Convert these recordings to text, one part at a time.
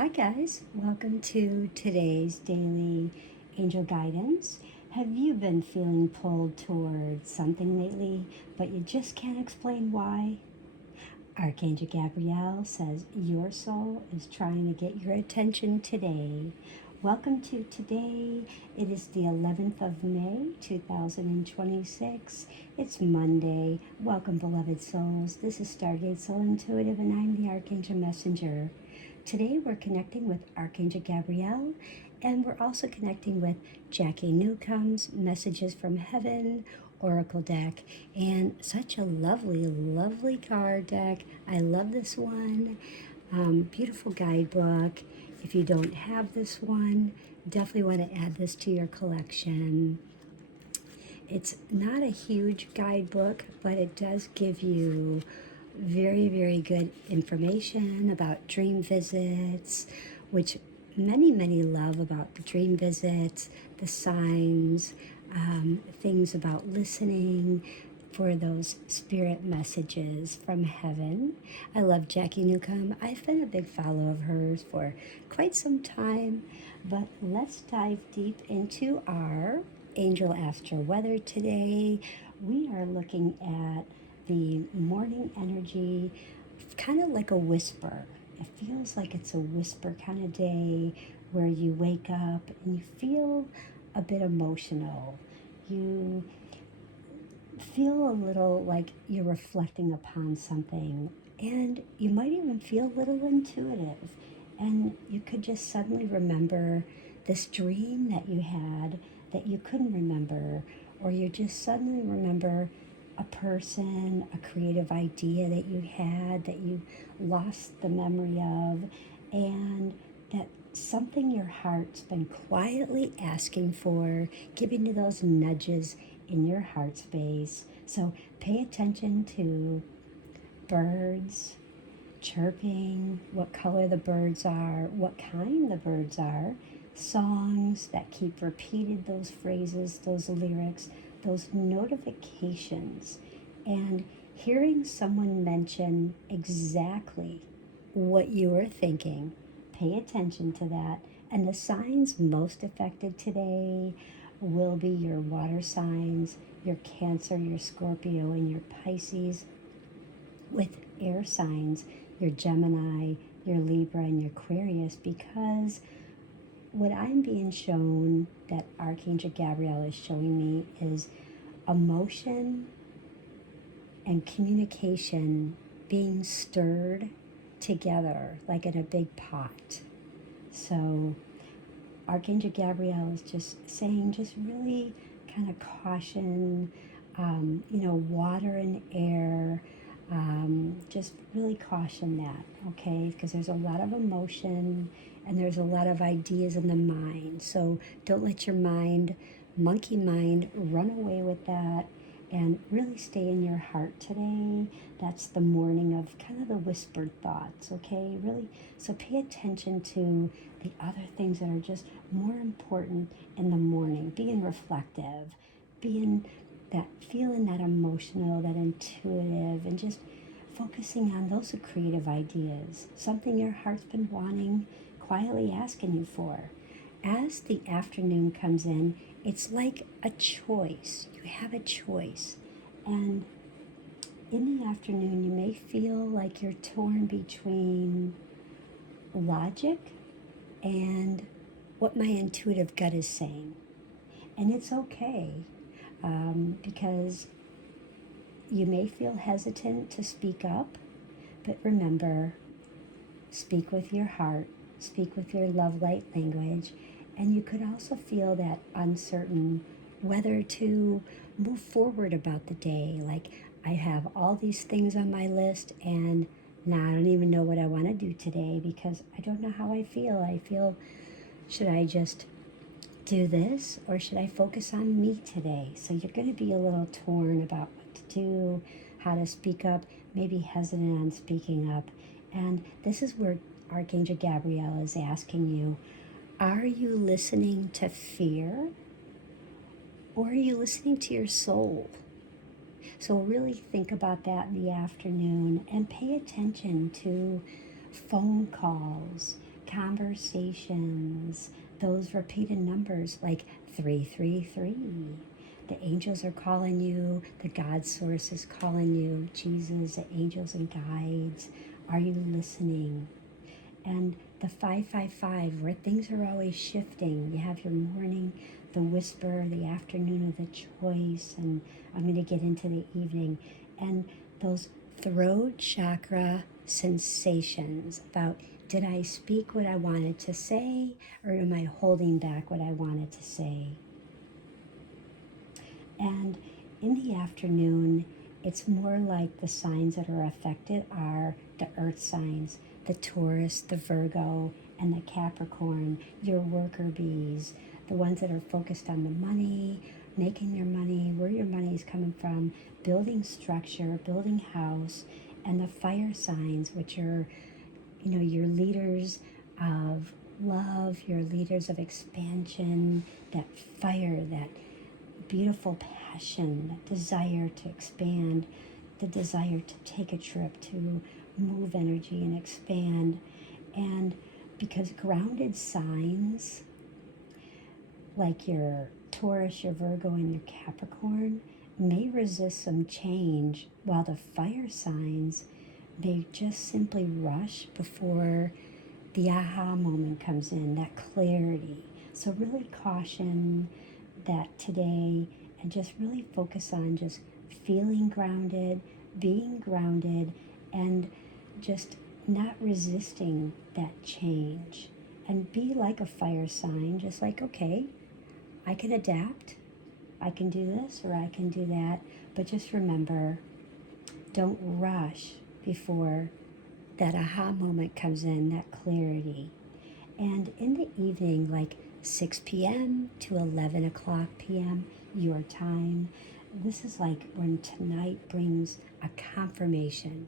Hi guys, welcome to today's daily angel guidance. Have you been feeling pulled towards something lately, but you just can't explain why? Archangel Gabriel says your soul is trying to get your attention today. Welcome to today. It is the 11th of May, 2026. It's Monday. Welcome, beloved souls. This is Stargate Soul Intuitive, and I'm the Archangel Messenger. Today we're connecting with Archangel Gabriel, and we're also connecting with Jacky Newcomb's Messages from Heaven Oracle deck, and such a lovely card deck. I love this one. Beautiful guidebook. If you don't have this one, definitely want to add this to your collection. It's not a huge guidebook, but it does give you very good information about dream visits, which many love about the dream visits, the signs, things about listening for those spirit messages from heaven. I love Jacky Newcomb. I've been a big follower of hers for quite some time, but let's dive deep into our Angel Astro Weather today. We are looking at the morning energy, kind of like a whisper. It feels like it's a whisper kind of day where you wake up and you feel a bit emotional. You feel a little like you're reflecting upon something, and you might even feel a little intuitive. And you could just suddenly remember this dream that you had that you couldn't remember, or you just suddenly remember a person, a creative idea that you had that you lost the memory of, and that something your heart's been quietly asking for, giving you those nudges in your heart space. So pay attention to birds chirping, what color the birds are, what kind the birds are, songs that keep repeating those phrases, those lyrics, those notifications, and hearing someone mention exactly what you were thinking. Pay attention to that. And the signs most affected today will be your water signs, your Cancer, your Scorpio, and your Pisces, with air signs, your Gemini, your Libra, and your Aquarius, because what I'm being shown that Archangel Gabriel is showing me is emotion and communication being stirred together like in a big pot. So Archangel Gabriel is just saying, just really kind of caution, water and air. Just really caution that, okay? Because there's a lot of emotion and there's a lot of ideas in the mind. So don't let your mind, monkey mind, run away with that, and really stay in your heart today. That's the morning of kind of the whispered thoughts, okay? Really, so pay attention to the other things that are just more important in the morning. Being reflective, being that, feeling that emotional, that intuitive, and just focusing on those creative ideas, something your heart's been wanting, quietly asking you for. As the afternoon comes in, it's like a choice. You have a choice. And in the afternoon, you may feel like you're torn between logic and what my intuitive gut is saying. And it's okay, because you may feel hesitant to speak up, but remember, speak with your heart, speak with your love light language, and you could also feel that uncertain whether to move forward about the day. Like, I have all these things on my list, and now I don't even know what I want to do today because I don't know how I feel. Should I just do this, or should I focus on me today? So you're going to be a little torn about what to do, how to speak up, maybe hesitant on speaking up. And this is where Archangel Gabriel is asking you, are you listening to fear, or are you listening to your soul? So really think about that in the afternoon and pay attention to phone calls, conversations, those repeated numbers like 333. The angels are calling you, the God source is calling you, Jesus, the angels and guides. Are you listening? And the 555, where things are always shifting. You have your morning, the whisper, the afternoon of the choice, and I'm going to get into the evening. And those throat chakra sensations about, did I speak what I wanted to say, or am I holding back what I wanted to say? And in the afternoon, it's more like the signs that are affected are the earth signs, the Taurus, the Virgo, and the Capricorn, your worker bees, the ones that are focused on the money, making their money, where your money is coming from, building structure, building house, and the fire signs, which are, your leaders of love, your leaders of expansion, that fire, that beautiful passion, that desire to expand, the desire to take a trip, to move energy and expand. And because grounded signs like your Taurus, your Virgo, and your Capricorn may resist some change, while the fire signs may just simply rush before the aha moment comes in, that clarity. So really caution that today, and just really focus on just feeling grounded, being grounded, and just not resisting that change. And be like a fire sign, just like, okay, I can adapt, I can do this or I can do that, but just remember, don't rush before that aha moment comes in, that clarity. And in the evening, like 6 p.m. to 11 o'clock p.m., your time, this is like when tonight brings a confirmation.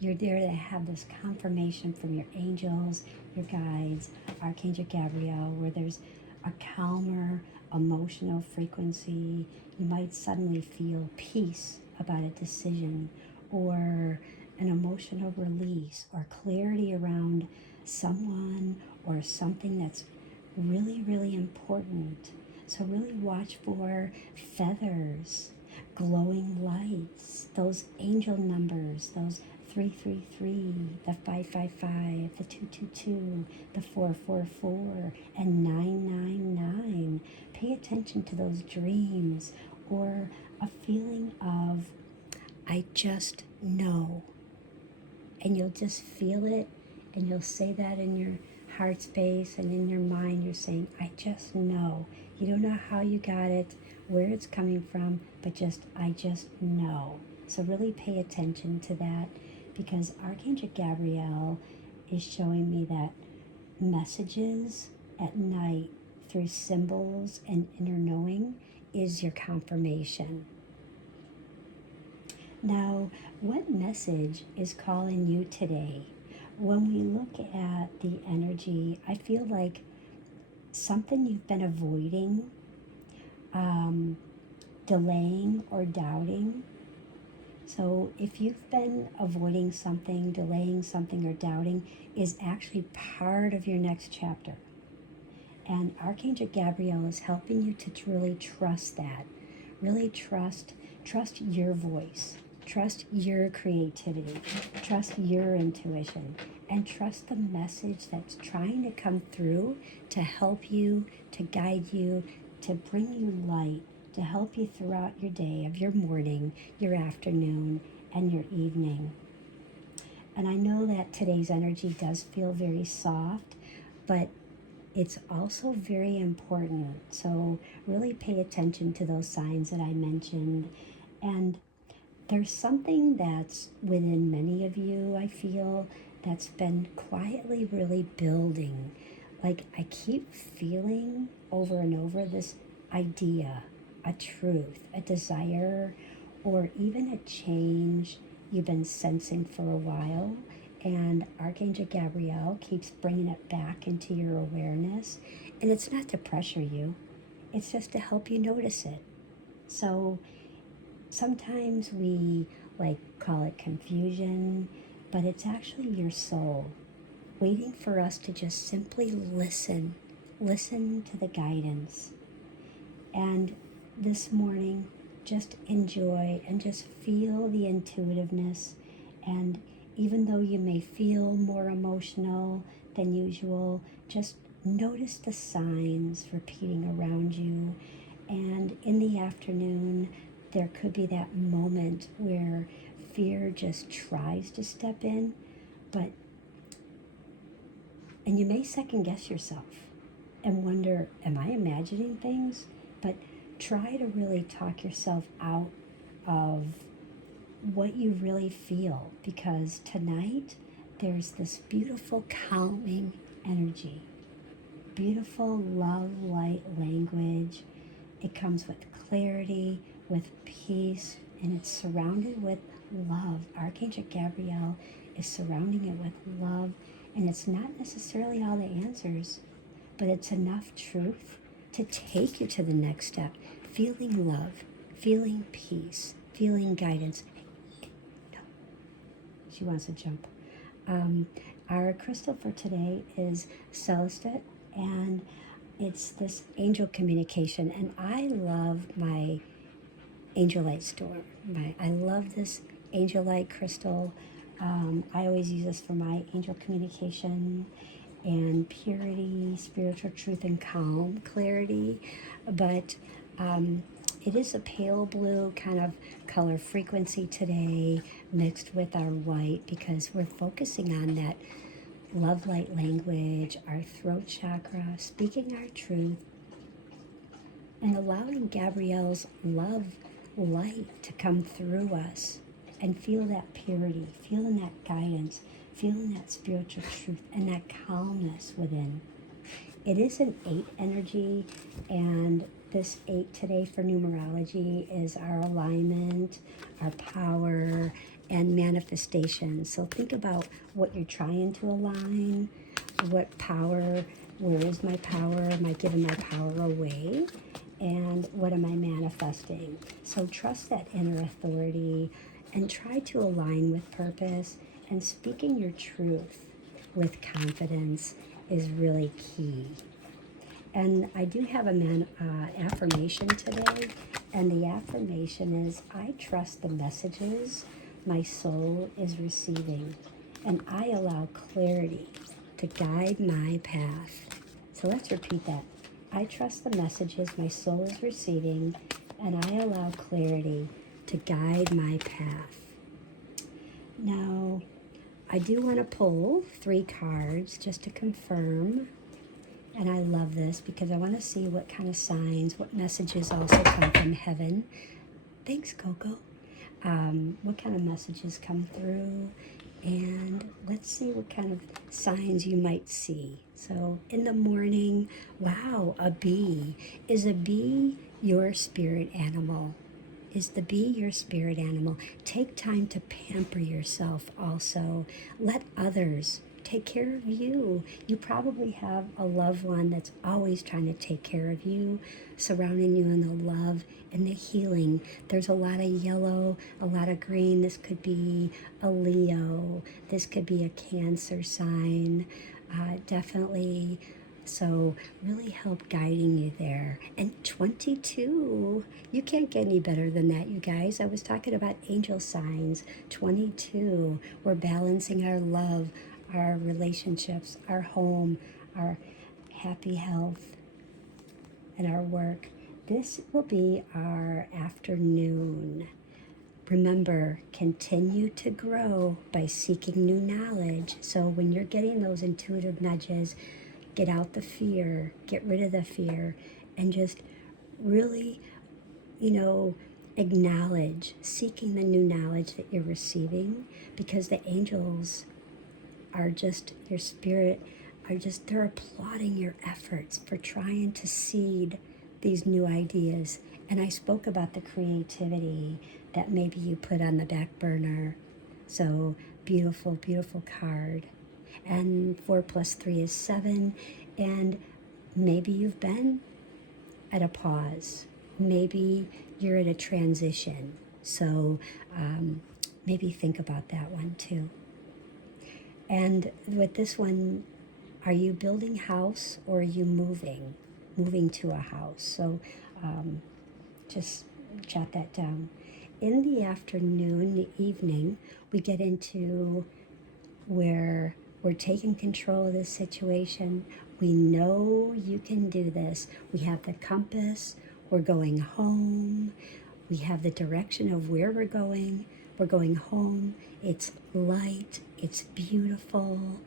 You're there to have this confirmation from your angels, your guides, Archangel Gabriel, where there's a calmer emotional frequency. You might suddenly feel peace about a decision, or an emotional release, or clarity around someone or something that's really, really important. So really watch for feathers, glowing lights, those angel numbers, those 333, the 555, the 222, the 444, and 999. Pay attention to those dreams, or a feeling of, I just know. And you'll just feel it, and you'll say that in your heart space and in your mind. You're saying, I just know. You don't know how you got it, where it's coming from, but I just know. So really pay attention to that, because Archangel Gabriel is showing me that messages at night through symbols and inner knowing is your confirmation. Now, what message is calling you today? When we look at the energy, I feel like something you've been avoiding, delaying, or doubting. So if you've been avoiding something, delaying something, or doubting, is actually part of your next chapter. And Archangel Gabriel is helping you to really trust that. Really trust your voice. Trust your creativity. Trust your intuition. And trust the message that's trying to come through to help you, to guide you, to bring you light, to help you throughout your day, of your morning, your afternoon, and your evening. And I know that today's energy does feel very soft, but it's also very important. So really pay attention to those signs that I mentioned. And there's something that's within many of you, I feel, that's been quietly really building. Like, I keep feeling over and over this idea, a truth, a desire, or even a change you've been sensing for a while. And Archangel Gabriel keeps bringing it back into your awareness. And it's not to pressure you. It's just to help you notice it. So sometimes we call it confusion, but it's actually your soul. waiting for us to just simply listen to the guidance. And this morning, just enjoy and just feel the intuitiveness. And even though you may feel more emotional than usual, just notice the signs repeating around you. And in the afternoon, there could be that moment where fear just tries to step in, and you may second guess yourself and wonder, am I imagining things? But try to really talk yourself out of what you really feel, because tonight there's this beautiful calming energy, beautiful love light language. It comes with clarity, with peace, and it's surrounded with love. Archangel Gabriel is surrounding it with love, and it's not necessarily all the answers, but it's enough truth to take you to the next step, feeling love, feeling peace, feeling guidance. No, she wants to jump. Our crystal for today is Celestite, and it's this angel communication. And I love my Angelite storm. I love this Angelite crystal. I always use this for my angel communication and purity, spiritual truth, and calm, clarity. But it is a pale blue kind of color frequency today, mixed with our white, because we're focusing on that love light language, our throat chakra, speaking our truth, and allowing Gabrielle's love light to come through us, and feel that purity, feeling that guidance, feeling that spiritual truth, and that calmness within. It is an 8 energy, and this 8 today for numerology is our alignment, our power, and manifestation. So think about what you're trying to align, what power, where is my power, am I giving my power away, and what am I manifesting? So trust that inner authority and try to align with purpose, and speaking your truth with confidence is really key. And I do have an affirmation today, and the affirmation is, I trust the messages my soul is receiving, and I allow clarity to guide my path. So let's repeat that. I trust the messages my soul is receiving, and I allow clarity to guide my path. Now, I do want to pull 3 cards just to confirm. And I love this because I want to see what kind of signs, what messages also come from heaven. Thanks, Coco. What kind of messages come through. And let's see what kind of signs you might see. So in the morning, wow, a bee. Is a bee your spirit animal? Is the bee your spirit animal? Take time to pamper yourself also. Let others take care of you. You probably have a loved one that's always trying to take care of you, surrounding you in the love and the healing. There's a lot of yellow, a lot of green. This could be a Leo. This could be a Cancer sign. Definitely. So really help guiding you there. And 22, you can't get any better than that, you guys. I was talking about angel signs. 22, we're balancing our love, our relationships, our home, our happy health, and our work. This will be our afternoon. Remember, continue to grow by seeking new knowledge. So when you're getting those intuitive nudges, get out the fear, get rid of the fear, and just really, acknowledge, seeking the new knowledge that you're receiving, because the angels are just, your spirit, they're applauding your efforts for trying to seed these new ideas. And I spoke about the creativity that maybe you put on the back burner. So beautiful, beautiful card. And 4 + 3 is 7. And maybe you've been at a pause. Maybe you're at a transition. So maybe think about that one too. And with this one, are you building a house or are you moving to a house? So just jot that down. In the afternoon, the evening, we get into where we're taking control of this situation. We know you can do this. We have the compass. We're going home. We have the direction of where we're going. We're going home. It's light. It's beautiful.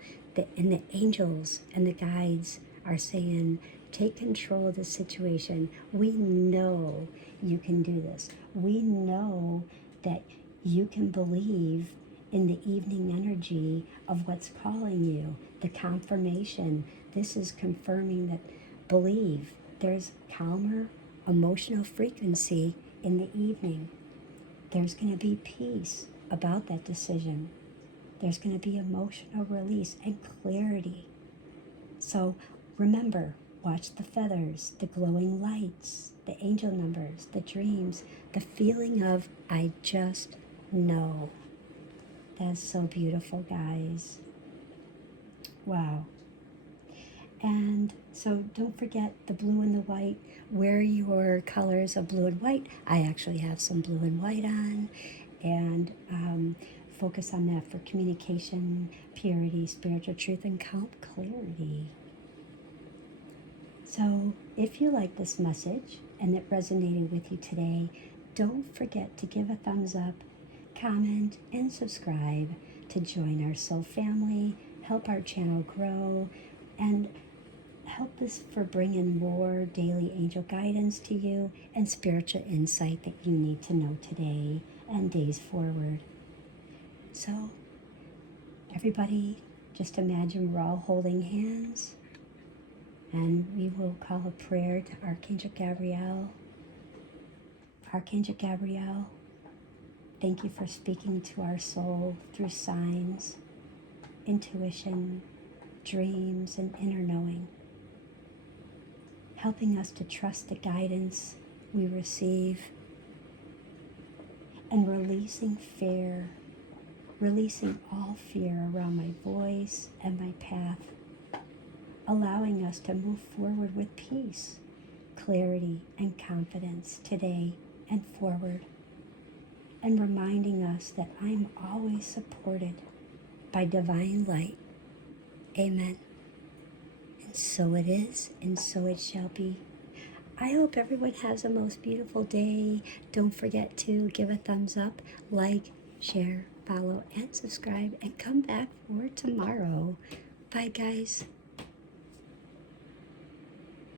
And the angels and the guides are saying, take control of the situation. We know you can do this. We know that you can believe in the evening energy of what's calling you, the confirmation. This is confirming that believe there's calmer emotional frequency in the evening. There's going to be peace about that decision. There's going to be emotional release and clarity. So remember, watch the feathers, the glowing lights, the angel numbers, the dreams, the feeling of, I just know. That's so beautiful, guys. Wow. And so don't forget the blue and the white. Wear your colors of blue and white. I actually have some blue and white on. And focus on that for communication, purity, spiritual truth, and clarity. So if you like this message and it resonated with you today, don't forget to give a thumbs up, comment, and subscribe to join our soul family, help our channel grow, and help us for bringing more daily angel guidance to you and spiritual insight that you need to know today and days forward. So, everybody, just imagine we're all holding hands, and we will call a prayer to Archangel Gabriel. Archangel Gabriel, thank you for speaking to our soul through signs, intuition, dreams, and inner knowing, helping us to trust the guidance we receive, and releasing all fear around my voice and my path, allowing us to move forward with peace, clarity, and confidence today and forward, and reminding us that I'm always supported by divine light. Amen. And so it is, and so it shall be. I hope everyone has a most beautiful day. Don't forget to give a thumbs up, like, share, follow, and subscribe, and come back for tomorrow. Bye, guys.